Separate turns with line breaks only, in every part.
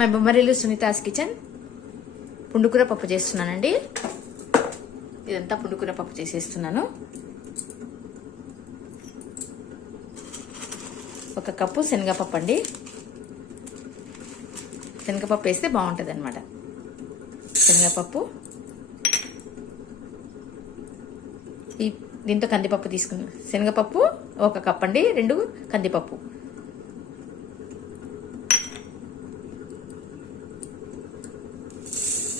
మా బొమ్మరిల్లు సునీతాస్ కిచెన్. పుండుకూర పప్పు చేస్తున్నానండి. ఇదంతా పుండుకూర పప్పు చేసేస్తున్నాను. ఒక కప్పు శనగపప్పు అండి. శనగపప్పు వేస్తే బాగుంటుంది అనమాట శనగపప్పు. ఈ దీంతో కందిపప్పు తీసుకున్నాను శనగపప్పు ఒక కప్ అండి. రెండు కందిపప్పు.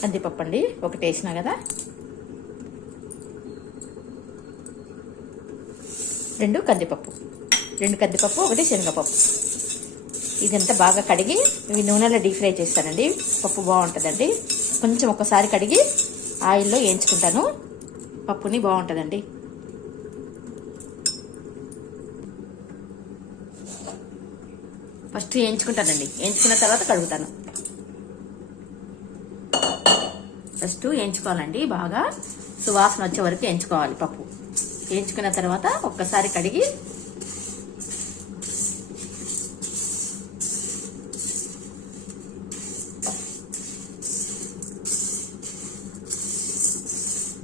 కందిపప్పు అండి ఒకటి వేసిన కదా? రెండు కందిపప్పు. రెండు కందిపప్పు ఒకటి శనగపప్పు. ఇదంతా బాగా కడిగి ఇవి నూనెలో డీప్ ఫ్రై చేస్తానండి. పప్పు బాగుంటుందండి. కొంచెం ఒకసారి కడిగి ఆయిల్లో వేయించుకుంటాను. పప్పుని బాగుంటుందండి. ఫస్ట్ వేయించుకుంటానండి. వేయించుకున్న తర్వాత కడుగుతాను. ఫస్ట్ వేయించుకోవాలండి బాగా సువాసన వచ్చే వరకు ఎంచుకోవాలి పప్పు. వేయించుకున్న తర్వాత ఒక్కసారి కడిగి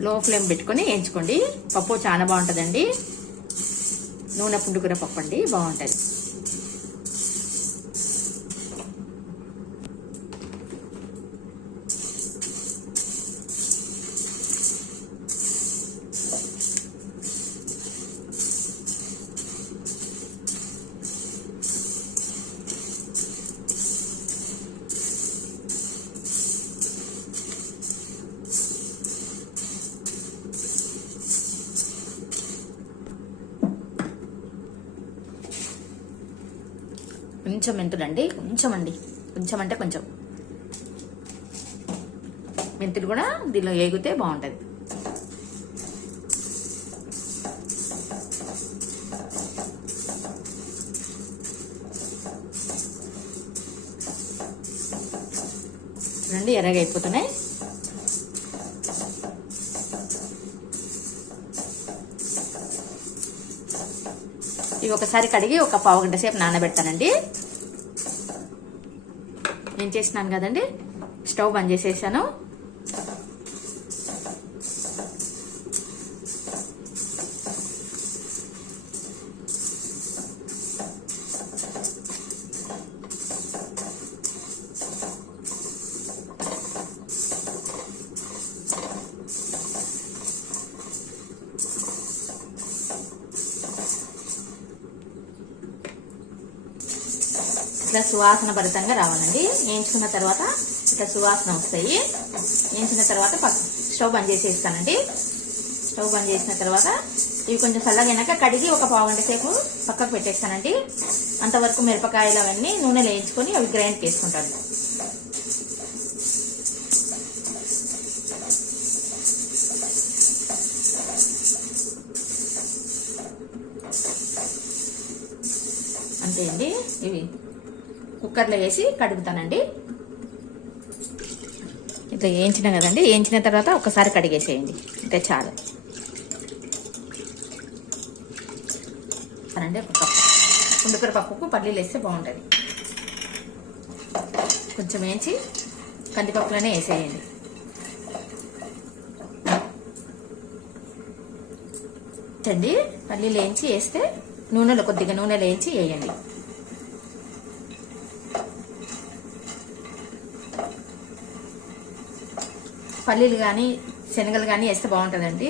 లో ఫ్లేమ్ పెట్టుకొని వేయించుకోండి పప్పు చాలా బాగుంటుందండి. నూనె పుండుకున్న పప్పు అండి బాగుంటుంది. కొంచెం మెంతులండి. కొంచెం అండి. కొంచెం అంటే కొంచెం. మెంతులు కూడా దీనిలో వేగితే బాగుంటుంది. రండి ఎర్రగా అయిపోతున్నాయి. ఇవి ఒకసారి కడిగి ఒక పావు గంట సేపు నానబెడతానండి. నేను చేసినాను కదండి? స్టవ్ బంద్ చేసేసాను. ఇట్లా సువాసన భరితంగా రావాలండి. వేయించుకున్న తర్వాత ఇట్లా సువాసన వస్తాయి. వేయించిన తర్వాత పక్క స్టవ్ బంద్ చేసేస్తానండి. స్టవ్ బంద్ చేసిన తర్వాత ఇవి కొంచెం చల్లగైనాక కడిగి ఒక పావు గంట సేపు పక్కకు పెట్టేస్తానండి. అంతవరకు మిరపకాయలు అవన్నీ నూనెలో వేయించుకొని అవి గ్రైండ్ చేసుకుంటాను. కుక్కర్లో వేసి కడుగుతానండి. ఇట్లా వేయించిన కదండి వేయించిన తర్వాత ఒకసారి కడిగేసేయండి. అంటే చాలు. అనండి ఒక కప్పు. పుండుకూర పప్పుకు పల్లీలు వేస్తే బాగుంటుంది. కొంచెం వేయించి కందిపప్పులోనే వేసేయండి. అండి పల్లీలు వేయించి వేస్తే నూనెలో కొద్దిగా నూనెలో వేయించి వేయండి. పల్లీలు కానీ శనగలు కానీ వేస్తే బాగుంటుందండి.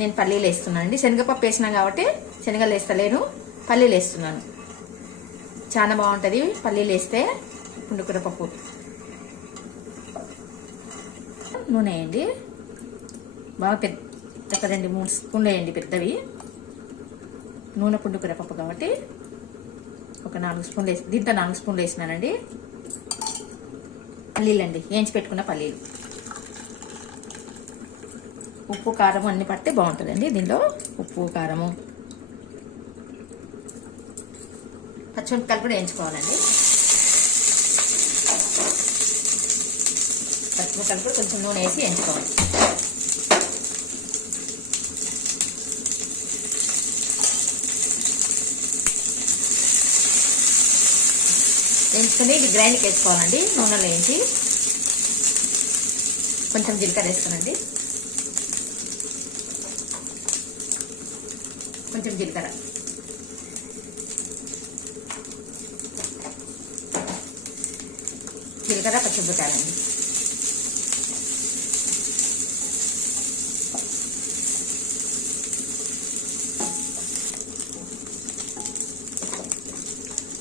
నేను పల్లీలు వేస్తున్నాను అండి శనగపప్పు వేసినాను కాబట్టి శనగలు వేస్తలేను పల్లీలు వేస్తున్నాను. చాలా బాగుంటుంది పల్లీలు వేస్తే పుండుకూర పప్పు నూనె వేయండి. బాగా పెద్ద రెండు మూడు స్పూన్లు వేయండి పెద్దవి. నూనె పుండుకూర పప్పు కాబట్టి ఒక నాలుగు స్పూన్లు వేసి దీంతో నాలుగు స్పూన్లు వేసినానండి. పల్లీలు అండి వేయించి పెట్టుకున్న పల్లీలు. ఉప్పు కారం అన్ని పడితే బాగుంటుందండి. దీనిలో ఉప్పు కారము. పచ్చిమిరపకాయలు కూడా వేయించుకోవాలండి. పచ్చిమిరపకాయలు కూడా కొంచెం నూనె వేసి వేయించుకోవాలి. వేయించుకున్న ఇది గ్రైండ్కి వేసుకోవాలండి. నూనెలో వేయించి కొంచెం జీలకర్ర వేసుకోనండి కొంచెం జీలకర్ర జీలకర్ర పచ్చిమిరపకాయలండి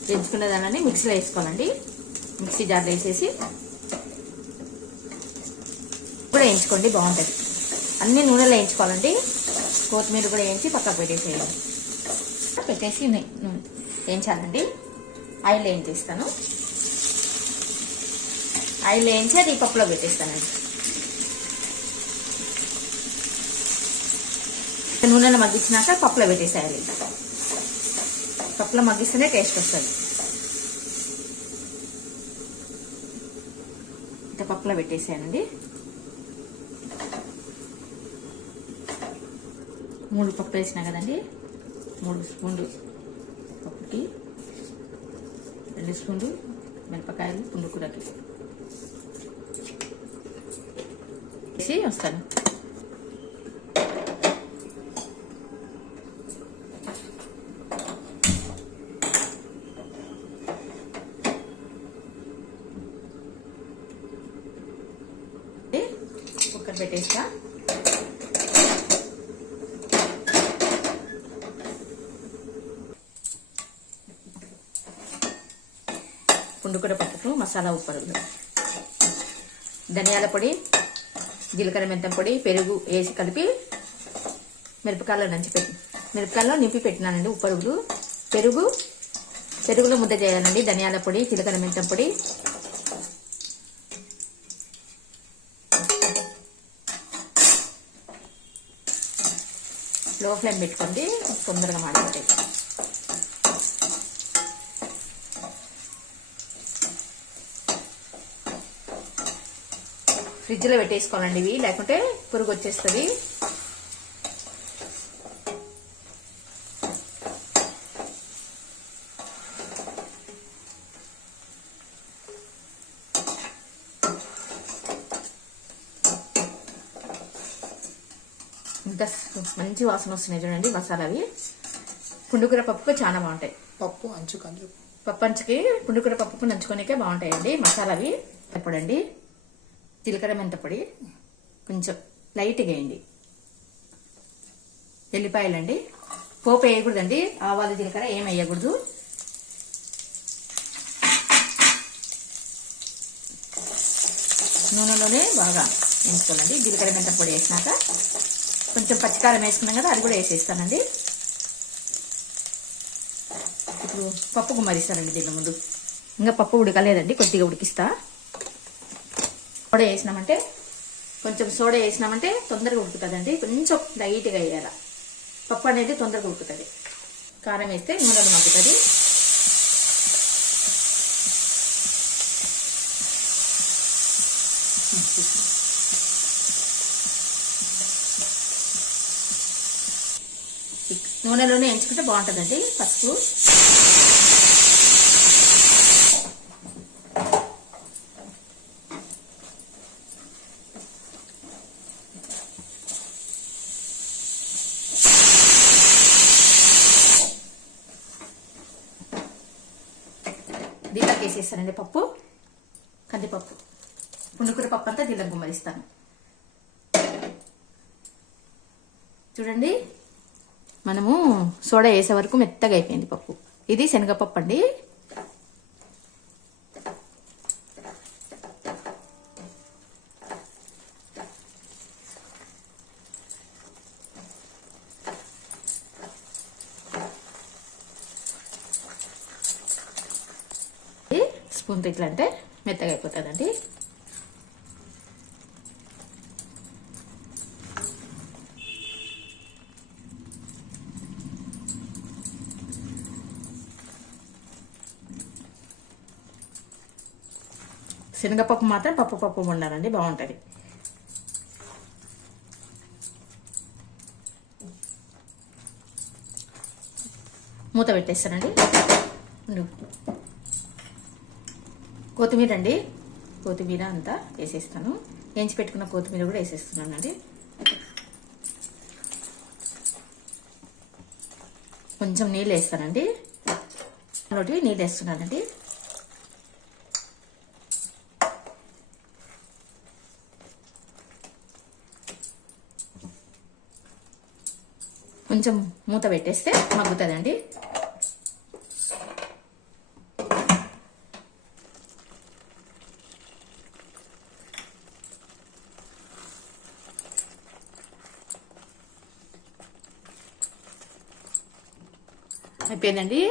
పెంచుకున్న దాన్ని మిక్సీలో వేసుకోవాలండి. మిక్సీ జార్లో వేసేసి కూడా వేయించుకోండి బాగుంటుంది. అన్ని నూనెలో వేయించుకోవాలండి. కొత్తిమీర కూడా వేయించి పక్కకు పెట్టేసేయాలి పెట్టేసి నే- వేయించాలండి. ఆయిల్ వేయించేస్తాను. ఆయిల్ వేయించి అది పప్పులో పెట్టేస్తానండి. నూనెలో మగ్గించినాక పప్పులో పెట్టేసేయాలి. పప్పులో మగ్గిస్తేనే టేస్ట్ వస్తుంది. ఇంత పప్పులో పెట్టేసానండి మూడు పప్పు వేసినా కదండి? మూడు స్పూన్లు పప్పుకి. రెండు స్పూన్లు మిరపకాయలు పుండుకూరకి వేసి వస్తాను. కుక్కర్ పెట్టేస్తా. పుండుకూర పప్పుకు మసాలా ఉప్పరు ధనియాల పొడి జీలకర్ర మెంతం పొడి పెరుగు వేసి కలిపి మిరపకాయలో నంచి పెట్టి మిరపకాయలో నింపి పెట్టినానండి ఉప్పరుగులు పెరుగు పెరుగులో ముద్ద చేయాలండి. ధనియాల పొడి జీలకర్ర మెంతం పొడి. లో ఫ్లేమ్ పెట్టుకోండి. తొందరగా మాడిపోతాయి. ఫ్రిడ్జ్లో పెట్టేసుకోవాలండి ఇవి. లేకుంటే పురుగు వచ్చేస్తుంది ఇంకా మంచి వాసన వస్తున్నాయి చూడండి మసాలావి పుండుకూర పప్పుకు చాలా బాగుంటాయి.
పప్పు అంచు
పప్పు అంచుకి పుండుకూర పప్పుకు నంచుకోనికే బాగుంటాయండి మసాలావి. పొడండి జీలకర్ర మెంతపొడి కొంచెం లైట్గా వేయండి. ఎల్లిపాయలండి. పోపు వేయకూడదండి. ఆవాలు జీలకర్ర ఏం వేయకూడదు. నూనెలోనే బాగా వేసుకోవాలండి. జీలకర్ర మెంత పొడి వేసినాక కొంచెం పచ్చికారం వేసుకున్నాం కదా అది కూడా వేసేస్తానండి. ఇప్పుడు పప్పు గుమ్మరిస్తానండి దీని ముందు. ఇంకా పప్పు ఉడకలేదండి కొద్దిగా ఉడికిస్తా. సోడా వేసినామంటే కొంచెం సోడా వేసినామంటే తొందరగా ఉడుకుతుందండి. కొంచెం లైట్గా వేయాల. పప్పు అనేది తొందరగా ఉడుకుతుంది. కారం వేస్తే నూనెలో మగ్గుతుంది. నూనెలోనే ఎంచుకుంటే బాగుంటుందండి పసుపు. దీంట్లోకి వేసేస్తానండి పప్పు. కందిపప్పు. పుండుకూర పప్పు అంతా దీంట్లో గుమ్మరిస్తాను. చూడండి మనము సోడా వేసే వరకు మెత్తగా అయిపోయింది పప్పు. ఇది శనగపప్పు అండి. స్పూన్తో ఇట్లా అంటే మెత్తగా అయిపోతుందండి. శనగపప్పు మాత్రం పప్పు పప్పు ఉండాలండి బాగుంటుంది. మూత పెట్టేస్తానండి. ఉండు. కొత్తిమీర అండి కొత్తిమీర అంతా వేసేస్తాను. వేయించి పెట్టుకున్న కొత్తిమీర కూడా వేసేస్తున్నాను అండి. కొంచెం నీళ్ళు వేస్తానండి. ఒకటి నీళ్ళు వేస్తున్నానండి. కొంచెం మూత పెట్టేస్తే మగ్గుతుందండి. అయిపోయిందండి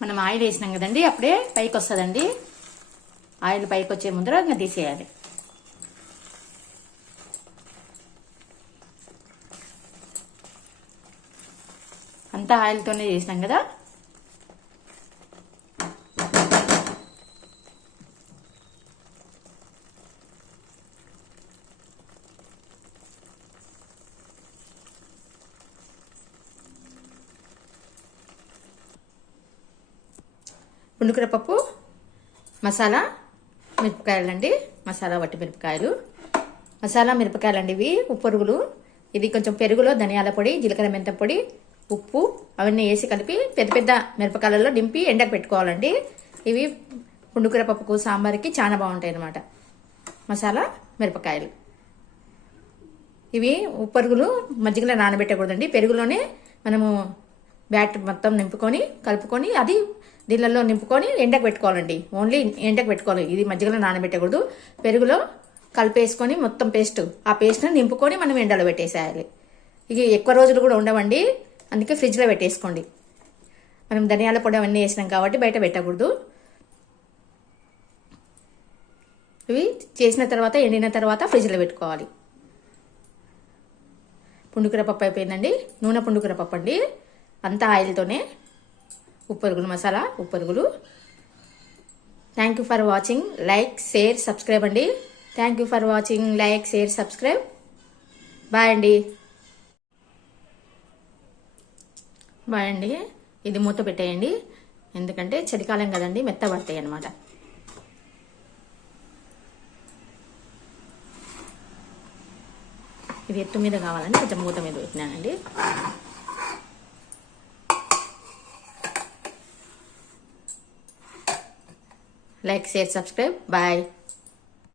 మనం ఆయిల్ వేసినాం కదండి అప్పుడే పైకి వస్తుందండి ఆయిల్ పైకి వచ్చే ముందర ఇంకా తీసేయాలి. అంతా ఆయిల్తోనే చేసినాం కదా. పుండుకూర పప్పు మసాలా మిరపకాయలండి. మసాలా వట్టి మిరపకాయలు. మసాలా మిరపకాయలండి ఇవి ఉప్పరుగులు ఇది కొంచెం పెరుగులో ధనియాల పొడి జీలకర్ర మెంతం పొడి ఉప్పు అవన్నీ వేసి కలిపి పెద్ద పెద్ద మిరపకాయలలో నింపి ఎండకు పెట్టుకోవాలండి. ఇవి పుండుకూర పప్పుకు సాంబార్కి చాలా బాగుంటాయి అన్నమాట. మసాలా మిరపకాయలు. ఇవి ఉప్పరుగులు మజ్జిగలో నానబెట్టకూడదండి. పెరుగులోనే మనము బ్యాటరీ మొత్తం నింపుకొని కలుపుకొని అది దీళ్ళల్లో నింపుకొని ఎండకు పెట్టుకోవాలండి. ఓన్లీ ఎండకు పెట్టుకోవాలి. ఇది మజ్జిగలో నానబెట్టకూడదు. పెరుగులో కలిపేసుకొని మొత్తం పేస్ట్. ఆ పేస్ట్ని నింపుకొని మనం ఎండలో పెట్టేసేయాలి. ఇవి ఎక్కువ రోజులు కూడా ఉండవండి. అందుకే ఫ్రిడ్జ్లో పెట్టేసుకోండి. మనం ధనియాల పొడి అవన్నీ వేసినాం కాబట్టి బయట పెట్టకూడదు. ఇవి చేసిన తర్వాత ఎండిన తర్వాత ఫ్రిడ్జ్లో పెట్టుకోవాలి. పుండుకూర పప్పు అయిపోయిందండి. నూనె పుండుకూర పప్పు అండి. అంతా ఆయిల్తోనే ఉప్పరుగులు masala ఉప్పరుగులు thank you for watching like share subscribe అండి. Thank you for watching like share subscribe bye అండి. బాయ్ అండి. ఇది మూత పెట్టేయండి. ఎందుకంటే చలికాలం కదండి మెత్త పడతాయి అనమాట ఇది ఎత్తు మీద కావాలని కొంచెం మూత మీద పెట్టినానండి. Like share subscribe bye